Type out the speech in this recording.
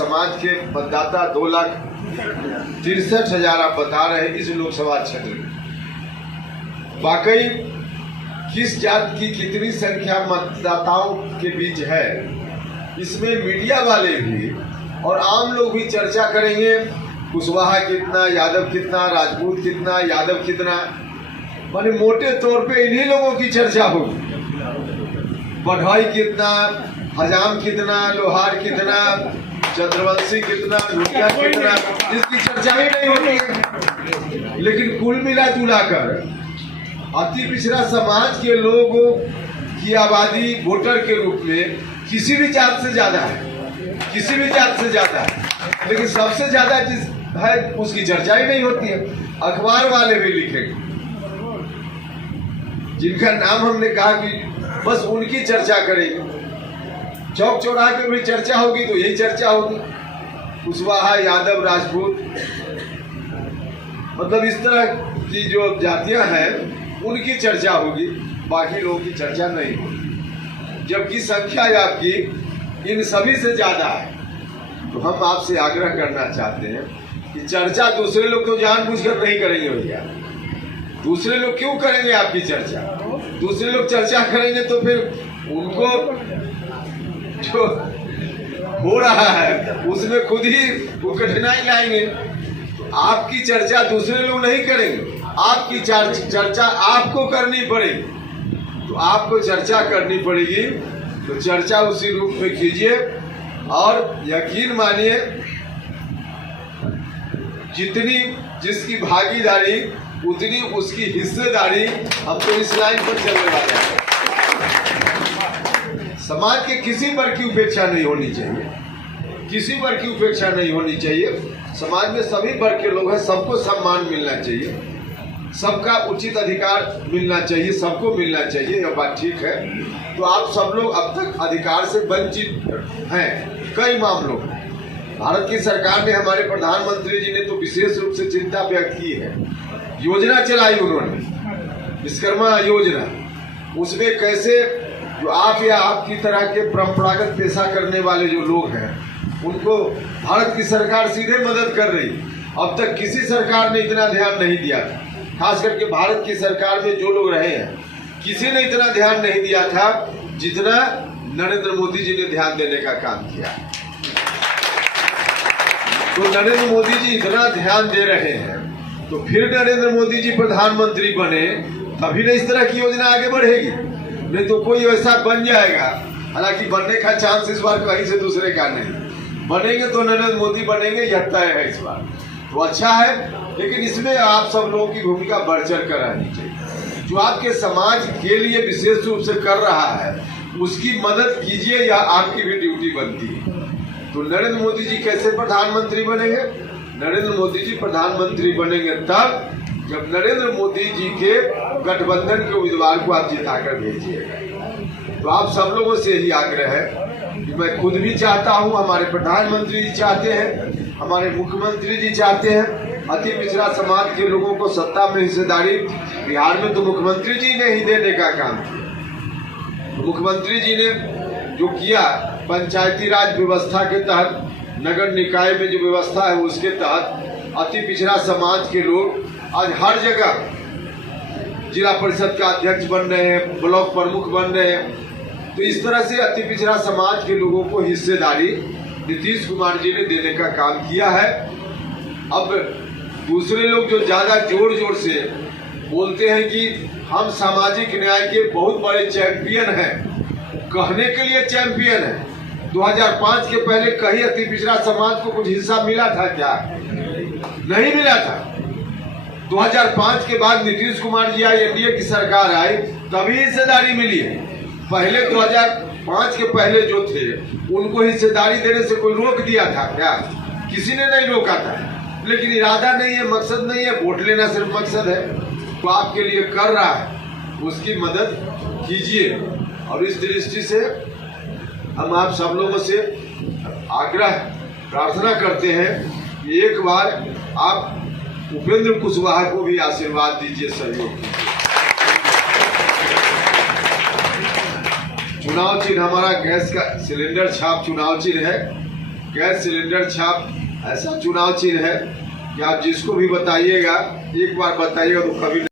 समाज के मतदाता 2,63,000 आप बता रहे हैं इस लोकसभा क्षेत्र में। वाकई किस जात की कितनी संख्या मतदाताओं के बीच है, इसमें मीडिया वाले भी और आम लोग भी चर्चा करेंगे। कुशवाहा कितना, यादव कितना, राजपूत कितना, यादव कितना, माने मोटे तौर पे इन्हीं लोगों की चर्चा होगी। बढ़ाई कितना, हजाम कितना, लोहार कितना, चंद्रवंशी कितना, लुटिया कितना, इसकी चर्चा ही नहीं होती है। लेकिन कुल मिला जुला कर अति पिछड़ा समाज के लोगों की आबादी वोटर के रूप में किसी भी जात से ज्यादा है, किसी भी जात से ज्यादा है। लेकिन सबसे ज्यादा जिस है उसकी चर्चा ही नहीं होती है। अखबार वाले भी लिखेंगे, जिनका नाम हमने कहा कि बस उनकी चर्चा करेंगे। चौक चौराहे पे भी चर्चा होगी तो यही चर्चा होगी, कुशवाहा, यादव, राजपूत, मतलब इस तरह की जो जातियां हैं उनकी चर्चा होगी, बाकी लोगों की चर्चा नहीं होगी। जबकि संख्या आपकी इन सभी से ज्यादा है। तो हम आपसे आग्रह करना चाहते हैं कि चर्चा दूसरे लोग तो जानबूझकर नहीं करेंगे भैया। दूसरे लोग क्यों करेंगे आपकी चर्चा? दूसरे लोग चर्चा करेंगे तो फिर उनको जो हो रहा है उसमें खुद ही वो कठिनाई लाएंगे। आपकी चर्चा दूसरे लोग नहीं करेंगे, आपकी चर्चा आपको करनी पड़ेगी। तो आपको चर्चा करनी पड़ेगी, तो चर्चा उसी रूप में कीजिए और यकीन मानिए जितनी जिसकी भागीदारी उतनी उसकी हिस्सेदारी। हम तो इस लाइन पर चलने वाले हैं। समाज के किसी वर्ग की उपेक्षा नहीं होनी चाहिए, किसी वर्ग की उपेक्षा नहीं होनी चाहिए। समाज में सभी वर्ग के लोग हैं, सबको सम्मान मिलना चाहिए, सबका उचित अधिकार मिलना चाहिए, सबको मिलना चाहिए। यह बात ठीक है। तो आप सब लोग अब तक अधिकार से वंचित हैं कई मामलों में। भारत की सरकार ने, हमारे प्रधानमंत्री जी ने तो विशेष रूप से चिंता व्यक्त की है। योजना चलाई उन्होंने, विश्वकर्मा योजना। उसमें कैसे जो आप या आपकी तरह के परंपरागत पेशा करने वाले जो लोग हैं उनको भारत की सरकार सीधे मदद कर रही। अब तक किसी सरकार ने इतना ध्यान नहीं दिया था, खास करके भारत की सरकार में जो लोग रहे हैं किसी ने इतना ध्यान नहीं दिया था जितना नरेंद्र मोदी जी ने ध्यान देने का काम किया। तो नरेंद्र मोदी जी इतना ध्यान दे रहे हैं, तो फिर नरेंद्र मोदी जी प्रधानमंत्री बने तभी ना इस तरह की योजना आगे बढ़ेगी। नहीं तो कोई ऐसा बन जाएगा, हालांकि बनने का चांस इस बार कहीं से दूसरे का नहीं, बनेंगे तो नरेंद्र मोदी बनेंगे, यह तय है इस बार। तो अच्छा है, लेकिन इसमें आप सब लोगों की भूमिका बढ़ चढ़ कर रहनी चाहिए। जो आपके समाज के लिए विशेष रूप से कर रहा है उसकी मदद कीजिए, या आपकी भी ड्यूटी बनती है। तो नरेंद्र मोदी जी कैसे प्रधानमंत्री बनेंगे? नरेंद्र मोदी जी प्रधानमंत्री बनेंगे तब जब नरेंद्र मोदी जी के गठबंधन के उम्मीदवार को आप जिताकर भेजिएगा। तो आप सब लोगों से यही आग्रह है कि मैं खुद भी चाहता हूं, हमारे प्रधानमंत्री जी चाहते हैं, हमारे मुख्यमंत्री जी चाहते हैं, अति पिछड़ा समाज के लोगों को सत्ता में हिस्सेदारी। बिहार में तो मुख्यमंत्री जी ने ही देने का काम किया। तो मुख्यमंत्री जी ने जो किया, पंचायती राज व्यवस्था के तहत, नगर निकाय में जो व्यवस्था है उसके तहत अति पिछड़ा समाज के लोग आज हर जगह जिला परिषद का अध्यक्ष बन रहे हैं, ब्लॉक प्रमुख बन रहे हैं। तो इस तरह से अति पिछड़ा समाज के लोगों को हिस्सेदारी नीतीश कुमार जी ने देने का काम किया है। अब दूसरे लोग जो ज्यादा जोर जोर से बोलते हैं कि हम सामाजिक न्याय के बहुत बड़े चैंपियन हैं, कहने के लिए चैंपियन है। 2005 के पहले कहीं अति पिछड़ा समाज को कुछ हिस्सा मिला था क्या? नहीं मिला था। 2005 के बाद नीतीश कुमार जी आए, एनडीए की सरकार आई, तभी हिस्सेदारी मिली है। पहले 2005 के पहले जो थे उनको हिस्सेदारी देने से कोई रोक दिया था क्या? किसी ने नहीं रोका था। लेकिन इरादा नहीं है, मकसद नहीं है, वोट लेना सिर्फ मकसद है। तो आपके लिए कर रहा है, उसकी मदद कीजिए। और इस दृष्टि से हम आप सब लोगों से आग्रह प्रार्थना करते हैं कि एक बार आप उपेंद्र कुशवाहा को भी आशीर्वाद दीजिए, सहयोग कीजिए। चुनाव चिन्ह हमारा गैस का सिलेंडर छाप चुनाव चिन्ह है। गैस सिलेंडर छाप ऐसा चुनाव चिन्ह है कि आप जिसको भी बताइएगा, एक बार बताइएगा तो कभी